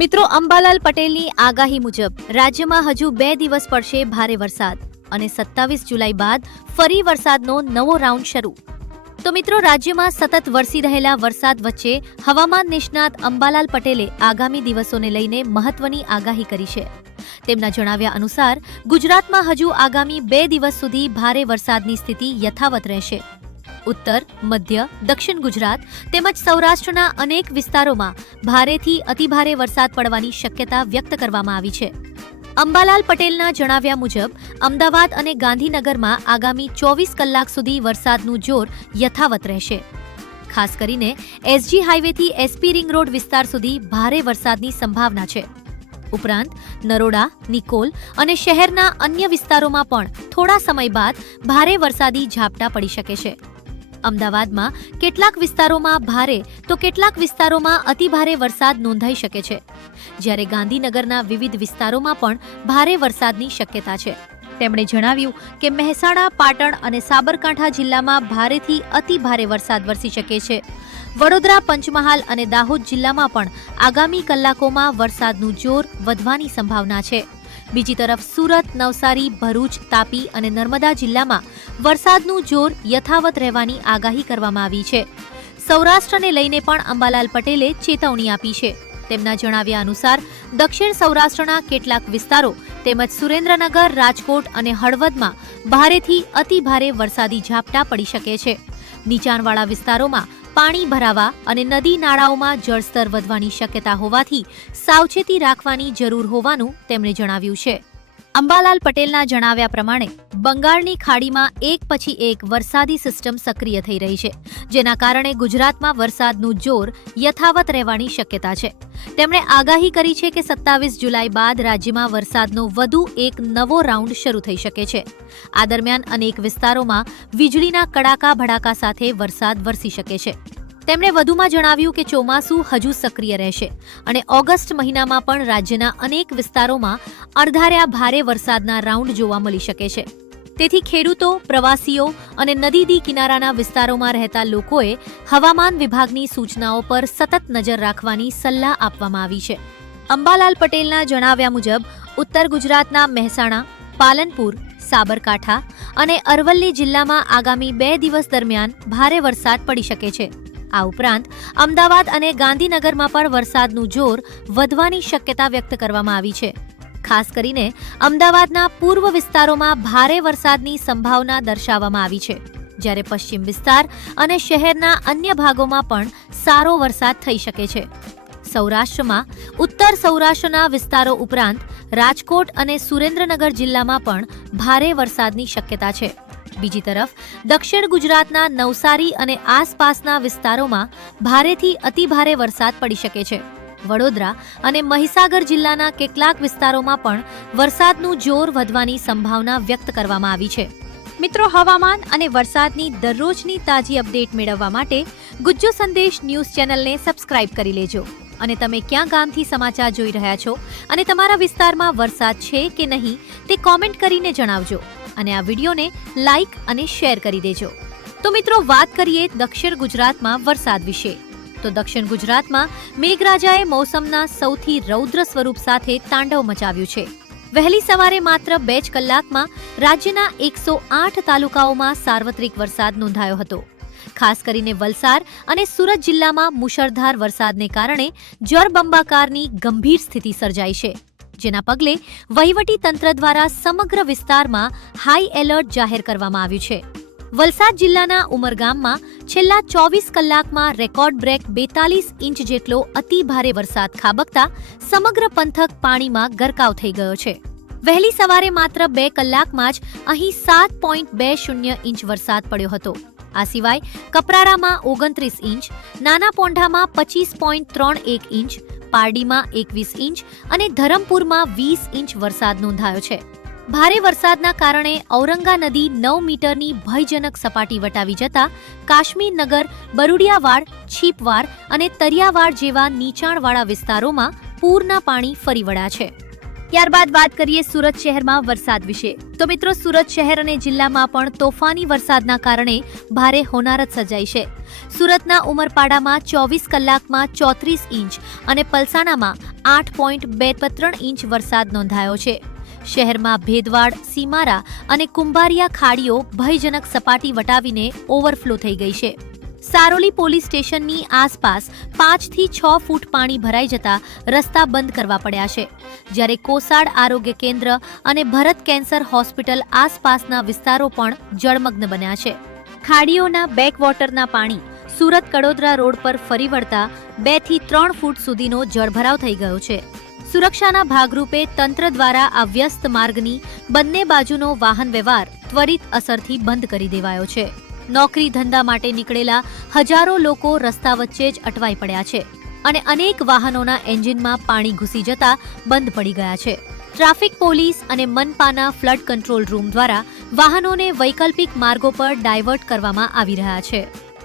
મિત્રો, અંબાલાલ પટેલની આગાહી મુજબ રાજ્યમાં હજુ 2 દિવસ પડશે ભારે વરસાદ અને 27 જુલાઈ બાદ ફરી વરસાદનો નવો રાઉન્ડ શરૂ. તો મિત્રો, રાજ્યમાં સતત વરસી રહેલા વરસાદ વચ્ચે હવામાન નિષ્ણાત અંબાલાલ પટેલે આગામી દિવસોને લઈને મહત્વની આગાહી કરી છે. તેમના જણાવ્યા અનુસાર ગુજરાતમાં હજુ આગામી 2 દિવસ સુધી ભારે વરસાદની સ્થિતિ યથાવત રહેશે. ઉત્તર, મધ્ય, દક્ષિણ ગુજરાત તેમજ સૌરાષ્ટ્રના અનેક વિસ્તારોમાં ભારેથી અતિભારે વરસાદ પડવાની શક્યતા વ્યક્ત કરવામાં આવી છે. અંબાલાલ પટેલના જણાવ્યા મુજબ અમદાવાદ અને ગાંધીનગરમાં આગામી 24 કલાક સુધી વરસાદનું જોર યથાવત રહેશે. ખાસ કરીને એસજી હાઈવેથી એસપી રિંગ રોડ વિસ્તાર સુધી ભારે વરસાદની સંભાવના છે. ઉપરાંત નરોડા, નિકોલ અને શહેરના અન્ય વિસ્તારોમાં પણ થોડા સમય બાદ ભારે વરસાદી ઝાપટા પડી શકે છે. અમદાવાદમાં કેટલાક વિસ્તારોમાં ભારે તો કેટલાક વિસ્તારોમાં અતિભારે વરસાદ નોંધાઈ શકે છે, જ્યારે ગાંધીનગરના વિવિધ વિસ્તારોમાં પણ ભારે વરસાદની શક્યતા છે. તેમણે જણાવ્યું કે મહેસાણા, પાટણ અને સાબરકાંઠા જિલ્લામાં ભારેથી અતિભારે વરસાદ વરસી શકે છે. વડોદરા, પંચમહાલ અને દાહોદ જિલ્લામાં પણ આગામી કલાકોમાં વરસાદનું જોર વધવાની સંભાવના છે. બીજી તરફ સુરત, નવસારી, ભરૂચ, તાપી અને નર્મદા જિલ્લામાં વરસાદનું જોર યથાવત રહેવાની આગાહી કરવામાં આવી છે. સૌરાષ્ટ્રને લઈને પણ અંબાલાલ પટેલે ચેતવણી આપી છે. તેમના જણાવ્યા અનુસાર દક્ષિણ સૌરાષ્ટ્રના કેટલાક વિસ્તારો તેમજ સુરેન્દ્રનગર, રાજકોટ અને હળવદમાં ભારેથી અતિભારે વરસાદી ઝાપટા પડી શકે છે. નીચાણવાળા વિસ્તારોમાં પાણી ભરાવા અને નદી નાળાઓમાં જળસ્તર વધવાની શક્યતા હોવાથી સાવચેતી રાખવાની જરૂર હોવાનું તેમણે જણાવ્યું છે. અંબાલાલ પટેલના જણાવ્યા પ્રમાણે બંગાળની ખાડીમાં એક પછી એક વરસાદી સિસ્ટમ સક્રિય થઈ રહી છે, જેના કારણે ગુજરાતમાં વરસાદનું જોર યથાવત રહેવાની શક્યતા છે. તેમણે આગાહી કરી છે કે 27 જુલાઈ બાદ રાજ્યમાં વરસાદનો વધુ એક નવો રાઉન્ડ શરૂ થઈ શકે છે. આ દરમિયાન અનેક વિસ્તારોમાં વીજળીના કડાકા ભડાકા સાથે વરસાદ વરસી શકે છે. તેમણે વધુમાં જણાવ્યું કે ચોમાસું હજુ સક્રિય રહેશે અને ઓગસ્ટ મહિનામાં પણ રાજ્યના અનેક વિસ્તારોમાં અણધાર્યા ભારે વરસાદના રાઉન્ડ જોવા મળી શકે છે. તેથી ખેડૂતો, પ્રવાસીઓ અને નદીદી કિનારાના વિસ્તારોમાં રહેતા લોકોએ હવામાન વિભાગની સૂચનાઓ પર સતત નજર રાખવાની સલાહ આપવામાં આવી છે. અંબાલાલ પટેલના જણાવ્યા મુજબ ઉત્તર ગુજરાતના મહેસાણા, પાલનપુર, સાબરકાંઠા અને અરવલ્લી જિલ્લામાં આગામી 2 દિવસ દરમિયાન ભારે વરસાદ પડી શકે છે. આ ઉપરાંત અમદાવાદ અને ગાંધીનગરમાં પણ વરસાદનું જોર વધવાની શક્યતા વ્યક્ત કરવામાં આવી છે. ખાસ કરીને અમદાવાદના પૂર્વ વિસ્તારોમાં ભારે વરસાદની સંભાવના દર્શાવવામાં આવી છે, જ્યારે પશ્ચિમ વિસ્તાર અને શહેરના અન્ય ભાગોમાં પણ સારો વરસાદ થઈ શકે છે. સૌરાષ્ટ્રમાં ઉત્તર સૌરાષ્ટ્રના વિસ્તારો ઉપરાંત રાજકોટ અને સુરેન્દ્રનગર જિલ્લામાં પણ ભારે વરસાદની શક્યતા છે. બીજી તરફ દક્ષિણ ગુજરાતના નવસારી અને આસપાસના વિસ્તારોમાં ભારેથી અતિભારે વરસાદ પડી શકે છે. વડોદરા અને મહીસાગર જિલ્લાના કેટલાક વિસ્તારોમાં પણ વરસાદનું જોર વધવાની સંભાવના વ્યક્ત કરવામાં આવી છે. મિત્રો, હવામાન અને વરસાદની દરરોજની તાજી અપડેટ મેળવવા માટે ગુજ્જુ સંદેશ ન્યૂઝ ચેનલને સબસ્ક્રાઇબ કરી લેજો. અને તમે ક્યાં ગામથી સમાચાર જોઈ રહ્યા છો અને તમારા વિસ્તારમાં વરસાદ છે કે નહીં તે કોમેન્ટ કરીને જણાવજો. અને આ વિડીયોને લાઇક અને શેર કરી દેજો. તો મિત્રો, વાત કરીએ દક્ષિણ ગુજરાતમાં વરસાદ વિશે. તો દક્ષિણ ગુજરાતમાં મેઘરાજાએ મોસમના સૌથી રૌદ્ર સ્વરૂપ સાથે તાંડવ મચાવ્યું છે. વહેલી સવારે માત્ર 2 જ કલાકમાં રાજ્યના 108 તાલુકાઓમાં સાર્વત્રિક વરસાદ નોંધાયો હતો. ખાસ કરીને વલસાડ અને સુરત જિલ્લામાં મુશળધાર વરસાદને કારણે જળબંબાકારની ગંભીર સ્થિતિ સર્જાઈ છે, જેના પગલે વહીવટી તંત્ર દ્વારા સમગ્ર વિસ્તારમાં હાઈ એલર્ટ જાહેર કરવામાં આવ્યું છે. વલસાડ જિલ્લાના ઉમરગામમાં છેલ્લા 24 કલાકમાં રેકોર્ડ બ્રેક 42 ઇંચ જેટલો અતિભારે વરસાદ ખાબકતા સમગ્ર પંથક પાણીમાં ગરકાવ થઈ ગયો છે. વહેલી સવારે માત્ર 2 કલાકમાં જ અહીં 7.20 ઇંચ વરસાદ પડ્યો હતો. આ સિવાય કપરાડામાં 29 ઇંચ, નાના પોંઢામાં 25.31 ઇંચ, પારડીમાં 21 ઇંચ અને ધરમપુરમાં 20 ઇંચ વરસાદ નોંધાયો છે. ભારે વરસાદના કારણે ઔરંગા નદી 9 મીટરની ભયજનક સપાટી વટાવી જતા કાશ્મીર નગર, બરુડિયાવાડ, છીપવાર અને તરિયાવાડ જેવા નીચાણવાળા વિસ્તારોમાં પૂરના પાણી ફરી વળ્યા છે. ત્યારબાદ વાત કરીએ સુરત શહેરમાં વરસાદ વિશે. તો મિત્રો, સુરત શહેર અને જિલ્લામાં પણ તોફાની વરસાદના કારણે ભારે હોનારત સર્જાઈ છે. સુરતના ઉમરપાડામાં 24 કલાકમાં 34 ઇંચ અને પલસાણામાં 8.23 ઇંચ વરસાદ નોંધાયો છે. શહેરમાં ભેદવાડ, સીમારા અને કુંભારિયા ખાડીઓ ભયજનક સપાટી વટાવીને ઓવરફ્લો થઈ ગઈ છે. સારોલી પોલીસ સ્ટેશનની આસપાસ 5 થી 6 ફૂટ પાણી ભરાઈ જતા રસ્તા બંધ કરવા પડ્યા છે, જ્યારે કોસાડ આરોગ્ય કેન્દ્ર અને ભરત કેન્સર હોસ્પિટલ આસપાસના વિસ્તારો પણ જળમગ્ન બન્યા છે. ખાડીઓના બેકવોટરના પાણી સુરત કડોદરા રોડ પર ફરી વળતા 2 થી 3 ફૂટ સુધીનો જળભરાવ થઈ ગયો છે. સુરક્ષાના ભાગરૂપે તંત્ર દ્વારા આ વ્યસ્ત માર્ગની બંને બાજુનો વાહન વ્યવહાર ત્વરિત અસરથી બંધ કરી દેવાયો છે. નોકરી ધંધા માટે નીકળેલા હજારો લોકો રસ્તા વચ્ચે જ અટવાઈ પડ્યા છે અને અનેક વાહનોના એન્જિનમાં પાણી ઘૂસી જતા બંધ પડી ગયા છે. ટ્રાફિક પોલીસ અને મનપાના ફ્લડ કંટ્રોલ રૂમ દ્વારા વાહનોને વૈકલ્પિક માર્ગો પર ડાયવર્ટ કરવામાં આવી રહ્યા છે.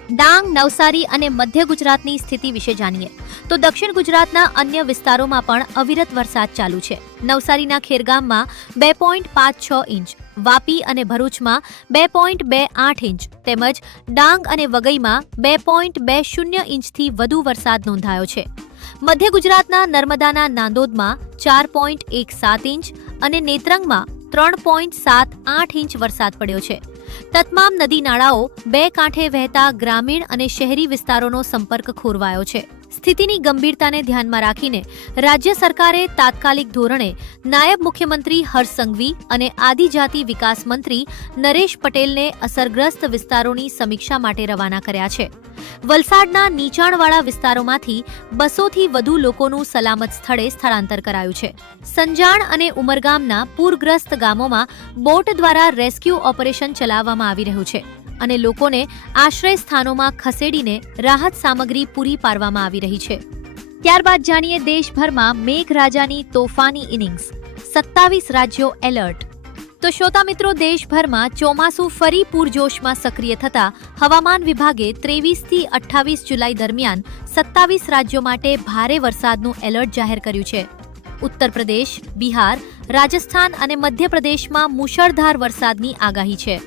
ડાંગ, નવસારી અને મધ્ય ગુજરાતની સ્થિતિ વિશે જાણીએ તો દક્ષિણ ગુજરાતના અન્ય વિસ્તારોમાં પણ અવિરત વરસાદ ચાલુ છે. નવસારીના ખેરગામમાં 2.56 ઇંચ, વાપી અને ભરૂચમાં 2.28 ઇંચ તેમજ ડાંગ અને વઘઈમાં 2.20 ઇંચથી વધુ વરસાદ નોંધાયો છે. મધ્ય ગુજરાતના નર્મદાના નાંદોદમાં 4.17 ઇંચ અને નેત્રંગમાં 3.78 ઇંચ વરસાદ પડ્યો છે. તમામ નદી નાળાઓ બે કાંઠે વહેતા ગ્રામીણ અને શહેરી વિસ્તારોનો સંપર્ક ખોરવાયો છે. સ્થિતિની ગંભીરતાને ધ્યાનમાં રાખીને રાજ્ય સરકારે તાત્કાલિક ધોરણે નાયબ મુખ્યમંત્રી હર્ષ સંઘવી અને આદિજાતિ વિકાસ મંત્રી નરેશ પટેલને અસરગ્રસ્ત વિસ્તારોની સમીક્ષા માટે રવાના કર્યા છે. વલસાડના નીચાણવાળા વિસ્તારોમાંથી 200 થી વધુ લોકોનું સલામત સ્થળે સ્થળાંતર કરાયું છે. સંજાણ અને ઉમરગામના પૂરગ્રસ્ત ગામોમાં બોટ દ્વારા રેસ્ક્યુ ઓપરેશન ચલાવવામાં આવી રહ્યું છે અને લોકોને આશ્રય સ્થાનોમાં ખસેડીને રાહત સામગ્રી પૂરી પાડવામાં આવી રહી છે. ત્યારબાદ જાણીએ દેશભરમાં મેઘરાજાની તોફાની ઇનિંગ્સ, 27 રાજ્યો એલર્ટ. તો શ્રોતા મિત્રો, દેશભરમાં ચોમાસું ફરી પૂરજોશમાં સક્રિય થતા હવામાન વિભાગે 23 થી 28 જુલાઈ દરમિયાન 27 રાજ્યો માટે ભારે વરસાદનું એલર્ટ જાહેર કર્યું છે. ઉત્તર પ્રદેશ, બિહાર, રાજસ્થાન અને મધ્યપ્રદેશમાં મુશળધાર વરસાદની આગાહી છે.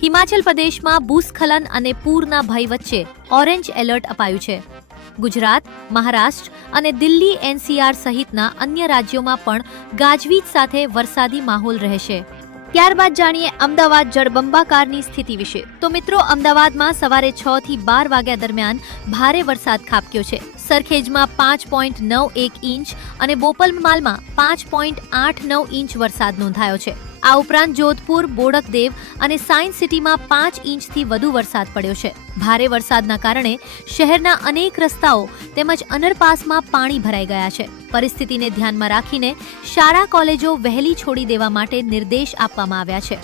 હિમાચલ પ્રદેશમાં ભૂસ્ખલન અને પૂરના ભય વચ્ચે ઓરેન્જ એલર્ટ અપાયું છે. ગુજરાત, મહારાષ્ટ્ર અને દિલ્હી એનસીઆર સહિતના અન્ય રાજ્યોમાં પણ ગાજવીજ સાથે વરસાદી માહોલ રહેશે. ત્યારબાદ જાણીએ અમદાવાદ જળબંબાકારની સ્થિતિ વિશે. તો મિત્રો, અમદાવાદમાં સવારે 6 થી 12 વાગ્યા દરમિયાન ભારે વરસાદ ખાબક્યો છે. સરખેજમાં 5.91 ઇંચ અને બોપલમાલમાં 5.89 ઇંચ વરસાદ નોંધાયો છે. આ ઉપરાંત જોધપુર, બોડકદેવ અને સાયન્સ સિટીમાં 5 ઇંચથી વધુ વરસાદ પડ્યો છે. ભારે વરસાદના કારણે શહેરના અનેક રસ્તાઓ તેમજ અંડરપાસમાં પાણી ભરાઈ ગયા છે. પરિસ્થિતિને ધ્યાનમાં રાખીને શાળા કોલેજો વહેલી છોડી દેવા માટે નિર્દેશ આપવામાં આવ્યા છે.